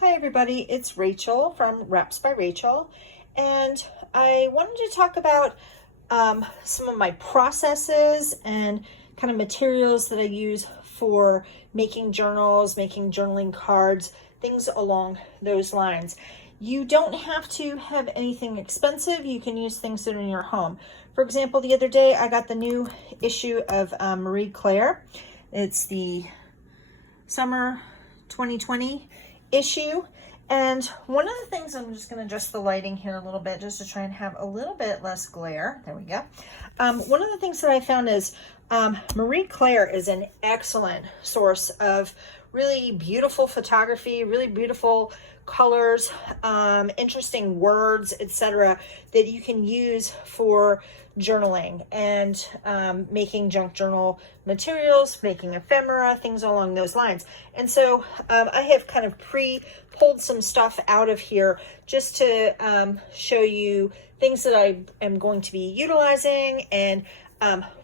Hi everybody, it's Rachel from Wraps by Rachel, and I wanted to talk about some of my processes and kind of materials that I use for making journals, making journaling cards, things along those lines. You don't have to have anything expensive. You can use things that are in your home. For example, the other day I got the new issue of Marie Claire. It's the summer 2020 issue, and one of the things, I'm just going to adjust the lighting here a little bit just to try and have a little bit less glare. There we go. One of the things that I found is Marie Claire is an excellent source of really beautiful photography, really beautiful colors, interesting words, etc., that you can use for journaling and making junk journal materials, making ephemera, things along those lines. And so I have kind of pulled some stuff out of here just to show you things that I am going to be utilizing and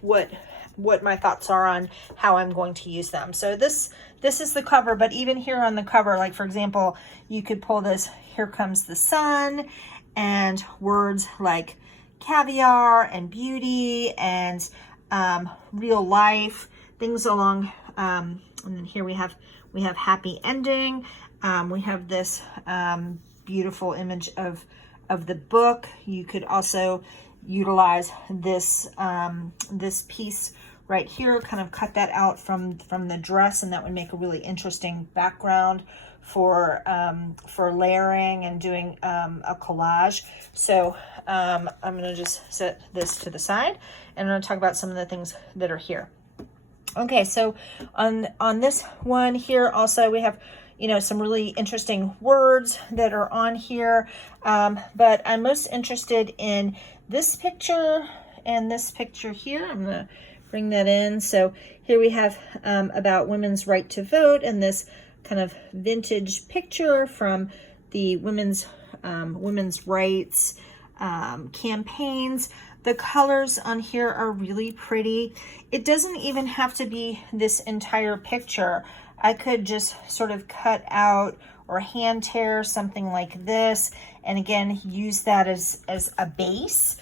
what my thoughts are on how I'm going to use them. So this is the cover, but even here on the cover, like for example, you could pull this, here comes the sun, and words like caviar and beauty and real life, things along, and then here we have happy ending. We have this beautiful image of the book. You could also utilize this this piece right here, kind of cut that out from the dress, and that would make a really interesting background for layering and doing a collage. So I'm going to just set this to the side, and I'm going to talk about some of the things that are here. Okay, so on this one here also we have, you know, some really interesting words that are on here, but I'm most interested in this picture and this picture here. I'm going to bring that in. So here we have about women's right to vote, and this kind of vintage picture from the women's rights campaigns. The colors on here are really pretty. It doesn't even have to be this entire picture. I could just sort of cut out or hand tear something like this, and again use that as a base,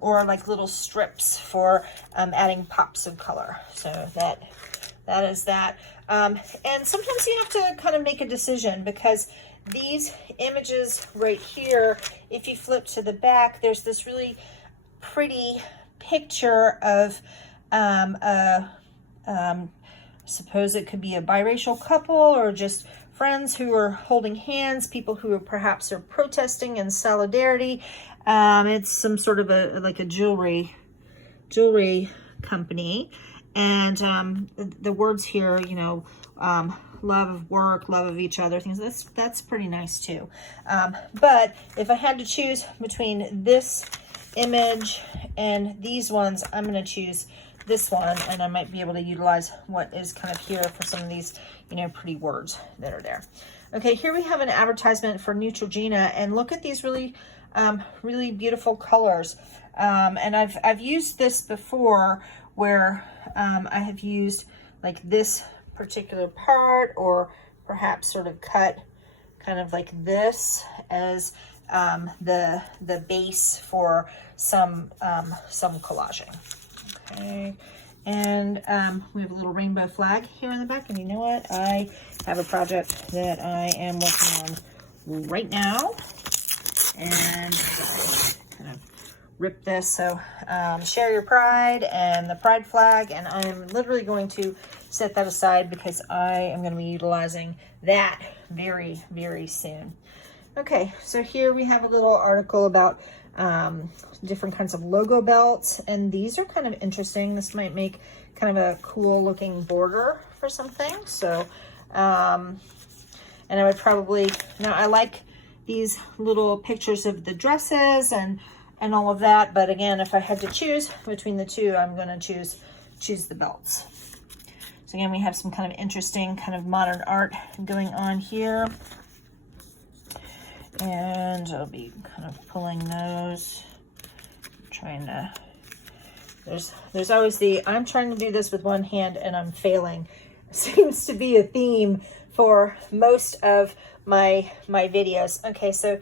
or like little strips for adding pops of color. So that is that. And sometimes you have to kind of make a decision, because these images right here, if you flip to the back, there's this really pretty picture of suppose it could be a biracial couple or just friends who are holding hands, people who perhaps are protesting in solidarity. It's some sort of like a jewelry company, and the words here, you know, love of work, love of each other, things that's pretty nice too. But if I had to choose between this image and these ones, I'm going to choose this one, and I might be able to utilize what is kind of here for some of these, you know, pretty words that are there. Okay, here we have an advertisement for Neutrogena, and look at these really really beautiful colors. And I've used this before, where I have used like this particular part, or perhaps sort of cut kind of like this as the base for some collaging. Okay, and we have a little rainbow flag here in the back, and you know what? I have a project that I am working on right now, and kind of rip this. So share your pride and the pride flag, and I'm literally going to set that aside because I am going to be utilizing that very, very soon. Okay, so here we have a little article about different kinds of logo belts, and these are kind of interesting. This might make kind of a cool looking border for something. So and I would probably, now I like these little pictures of the dresses and all of that, but again, if I had to choose between the two, I'm going to choose the belts. So again, we have some kind of interesting kind of modern art going on here, and I'll be kind of pulling those, trying to, there's always the I'm trying to do this with one hand and I'm failing. Seems to be a theme for most of my videos. Okay, so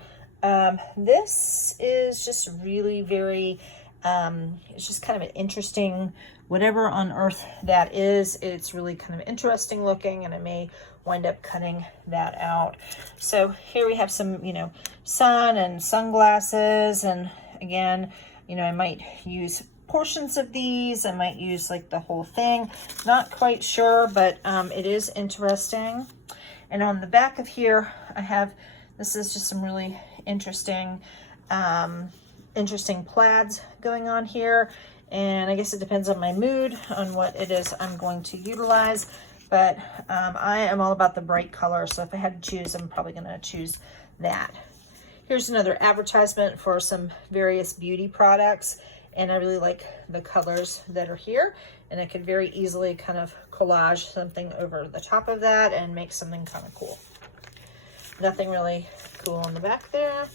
this is just really very, it's just kind of an interesting, whatever on earth that is, it's really kind of interesting looking, and I may wind up cutting that out. So here we have some, you know, sun and sunglasses, and again, you know, I might use portions of these. I might use like the whole thing. Not quite sure, but it is interesting. And on the back of here, I have, this is just some really interesting, interesting plaids going on here. And I guess it depends on my mood, on what it is I'm going to utilize. But I am all about the bright color. So if I had to choose, I'm probably going to choose that. Here's another advertisement for some various beauty products. And I really like the colors that are here. And I could very easily kind of collage something over the top of that and make something kind of cool. Nothing really cool on the back there.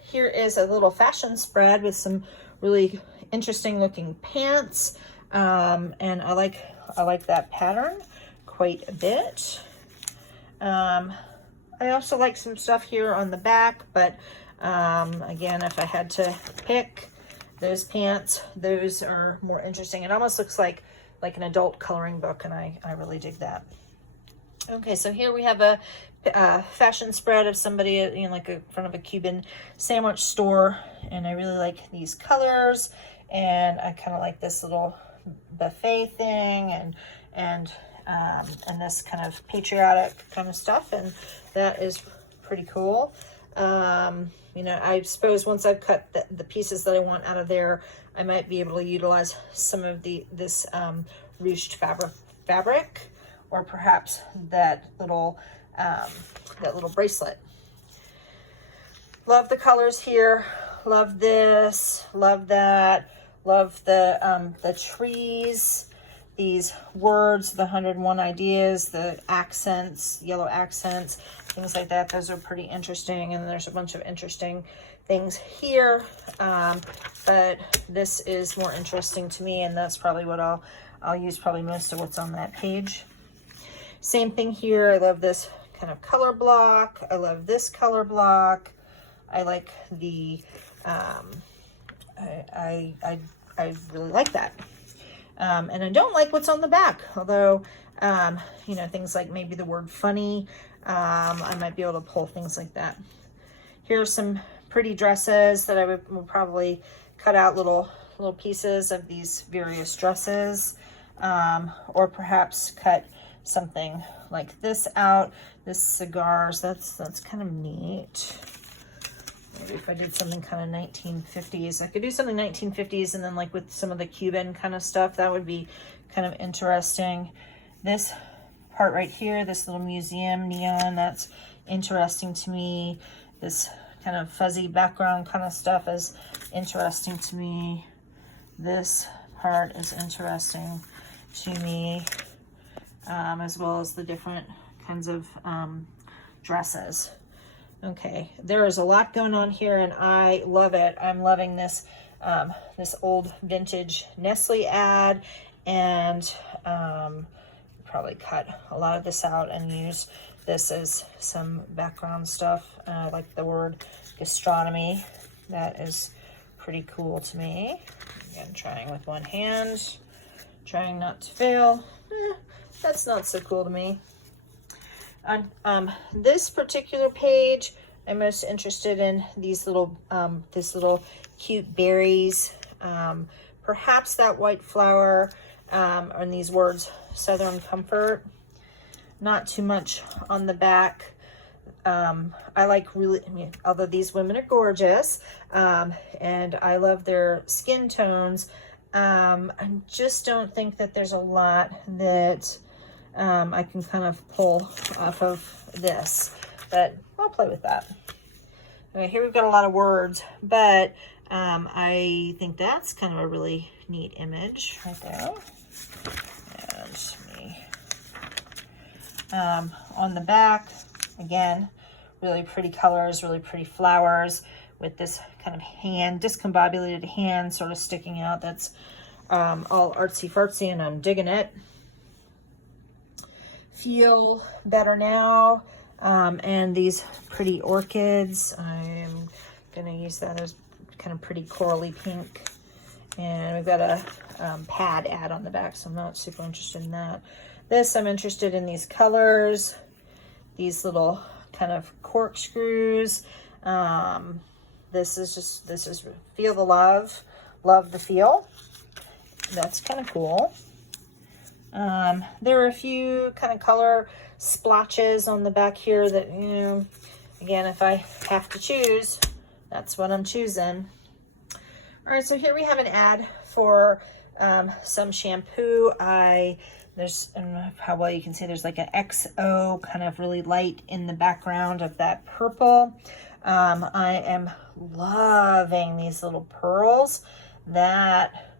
Here is a little fashion spread with some really interesting looking pants. And I like that pattern quite a bit. I also like some stuff here on the back, but again, if I had to pick, those pants, those are more interesting. It almost looks like an adult coloring book, and I really dig that. Okay, so here we have a fashion spread of somebody, you know, like in front of a Cuban sandwich store, and I really like these colors, and I kind of like this little buffet thing, and this kind of patriotic kind of stuff, and that is pretty cool. You know, I suppose once I've cut the pieces that I want out of there, I might be able to utilize some of this ruched fabric, or perhaps that little bracelet. Love the colors here. Love this. Love that. Love the trees. These words, the 101 ideas, the accents, yellow accents, things like that. Those are pretty interesting, and there's a bunch of interesting things here. But this is more interesting to me, and that's probably what I'll use probably most of what's on that page. Same thing here. I love this kind of color block. I love this color block. I like the I really like that. And I don't like what's on the back, although, you know, things like maybe the word funny, I might be able to pull things like that. Here's some pretty dresses that I will probably cut out little pieces of these various dresses, or perhaps cut something like this out. This cigars, that's kind of neat. Maybe if I did something kind of 1950s, I could do something 1950s, and then like with some of the Cuban kind of stuff, that would be kind of interesting. This part right here, this little museum neon, that's interesting to me. This kind of fuzzy background kind of stuff is interesting to me. This part is interesting to me, as well as the different kinds of dresses. Okay, there is a lot going on here, and I love it. I'm loving this this old vintage Nestle ad, and probably cut a lot of this out and use this as some background stuff. I like the word gastronomy. That is pretty cool to me. Again, trying with one hand, trying not to fail. That's not so cool to me. On this particular page, I'm most interested in these little, this little cute berries. Perhaps that white flower, and these words, Southern Comfort. Not too much on the back. I like really, I mean, although these women are gorgeous, and I love their skin tones, I just don't think that there's a lot that I can kind of pull off of this, but I'll play with that. Okay, here we've got a lot of words, but I think that's kind of a really neat image right there. And me, on the back, again, really pretty colors, really pretty flowers with this kind of hand, discombobulated hand sort of sticking out. That's all artsy fartsy, and I'm digging it. feel better now. And these pretty orchids, I'm gonna use that as kind of pretty corally pink. And we've got a pad ad on the back, so I'm not super interested in that. This, I'm interested in these colors, these little kind of corkscrews. This is feel the love the feel. That's kind of cool. There are a few kind of color splotches on the back here that, you know, again, if I have to choose, that's what I'm choosing. All right, so here we have an ad for some shampoo. There's, I don't know how well you can see, there's like an XO kind of really light in the background of that purple. I am loving these little pearls. That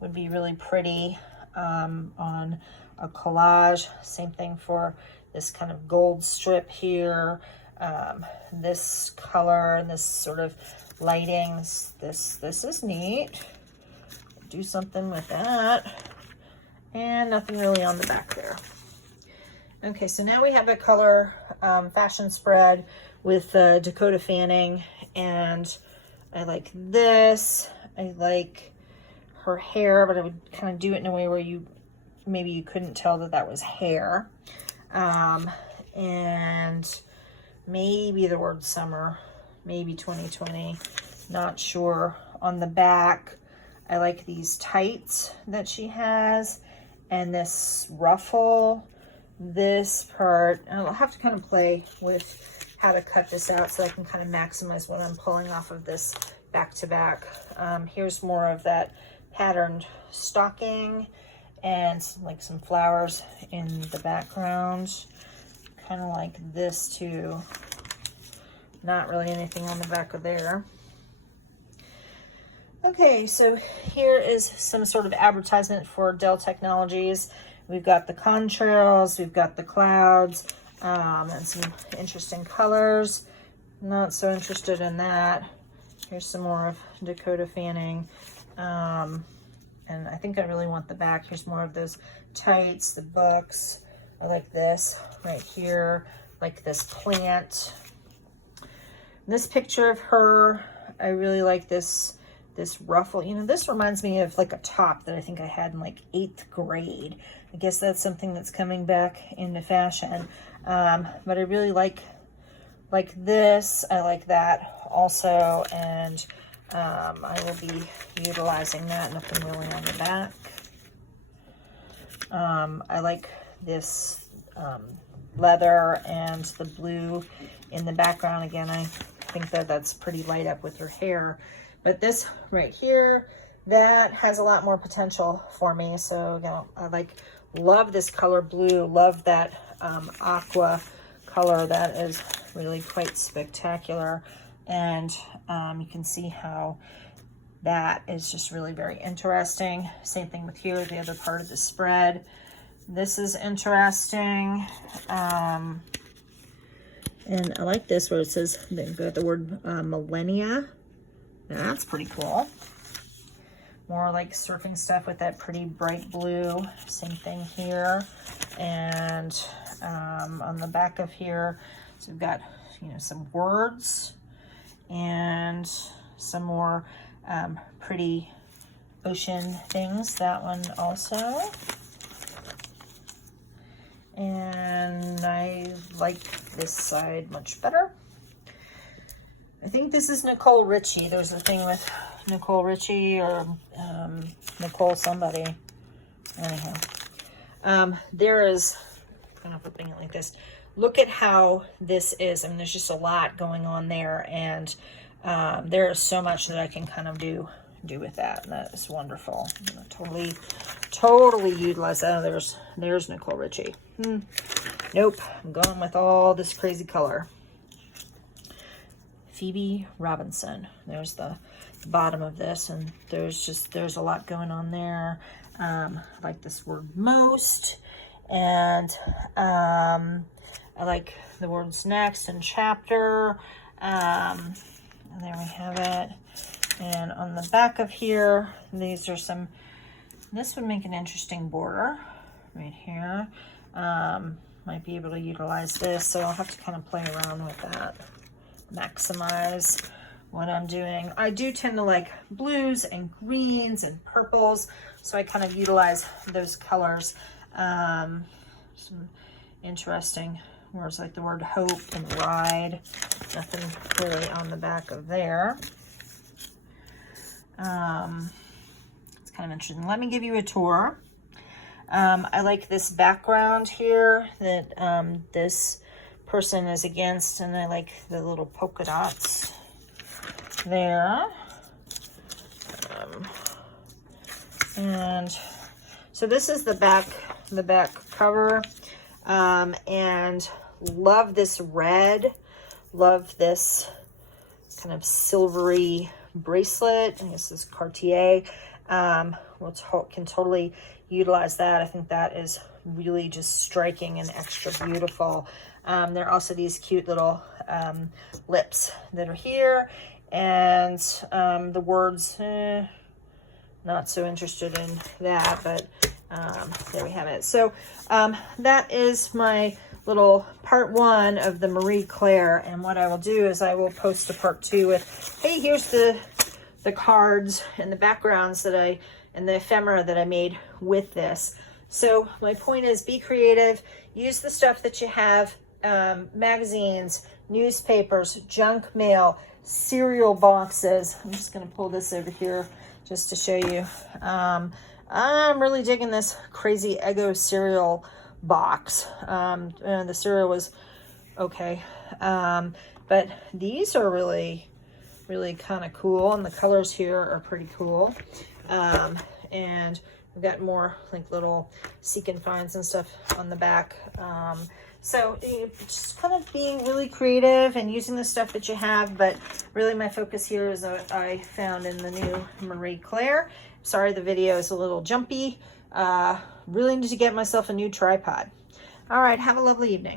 would be really pretty on a collage. Same thing for this kind of gold strip here. This color and this sort of lighting, this is neat. Do something with that. And nothing really on the back there. Okay, so now we have a color fashion spread with Dakota fanning, and I like this. I like her hair, but I would kind of do it in a way where maybe you couldn't tell that that was hair. And maybe the word summer, maybe 2020, not sure. On the back, I like these tights that she has, and this ruffle, this part. I'll have to kind of play with how to cut this out so I can kind of maximize what I'm pulling off of this back to back. Here's more of that patterned stocking and like some flowers in the background. Kind of like this too. Not really anything on the back of there. Okay, so here is some sort of advertisement for Dell Technologies. We've got the contrails, we've got the clouds, and some interesting colors. Not so interested in that. Here's some more of Dakota fanning. And I think I really want the back. Here's more of those tights, the books. I like this right here, like this plant. This picture of her, I really like this ruffle. You know, this reminds me of like a top that I think I had in like 8th grade. I guess that's something that's coming back into fashion. But I really like this. I like that also, and I will be utilizing that. Nothing really on the back. I like this leather and the blue in the background. Again, I think that that's pretty light up with her hair. But this right here, that has a lot more potential for me. So, you know, I love this color blue, love that aqua color. That is really quite spectacular. And you can see how that is just really very interesting. Same thing with here, the other part of the spread. This is interesting. And I like this where it says, they've got the word millennia. That's pretty cool. More like surfing stuff with that pretty bright blue. Same thing here. And on the back of here, so we've got, you know, some words and some more pretty ocean things. That one also. And I like this side much better. I think this is Nicole Richie. There's a thing with Nicole Richie or Nicole somebody. Anyhow, there is, kind of flipping it like this. Look at how this is. I mean, there's just a lot going on there, and there is so much that I can kind of do with that, and that is wonderful. Totally utilize that. Oh, there's Nicole Richie. Nope, I'm going with all this crazy color. Phoebe Robinson. There's the bottom of this, and there's a lot going on there. I like this word most, and I like the words next and chapter. And there we have it. And on the back of here, these are some, this would make an interesting border right here. might be able to utilize this, so I'll have to kind of play around with that, maximize what I'm doing. I do tend to like blues and greens and purples, so I kind of utilize those colors. Some interesting words like the word hope and ride. Nothing really on the back of there. It's kind of interesting. Let me give you a tour. I like this background here that this person is against, and I like the little polka dots there. And so this is the back cover, and love this red, love this kind of silvery bracelet. I guess this is Cartier. Can totally utilize that. I think that is really just striking and extra beautiful. There are also these cute little lips that are here, and the words, not so interested in that, but there we have it. So that is my little part 1 of the Marie Claire, and what I will do is I will post a part 2 with, hey, here's the cards and the backgrounds and the ephemera that I made with this. So my point is, be creative, use the stuff that you have, magazines, newspapers, junk mail, cereal boxes. I'm just going to pull this over here just to show you. I'm really digging this crazy Eggo cereal box. The cereal was okay, but these are really kind of cool, and the colors here are pretty cool. And we've got more like little seek and finds and stuff on the back. So just kind of being really creative and using the stuff that you have, but really my focus here is what I found in the new Marie Claire. Sorry, the video is a little jumpy. Really need to get myself a new tripod. All right, have a lovely evening.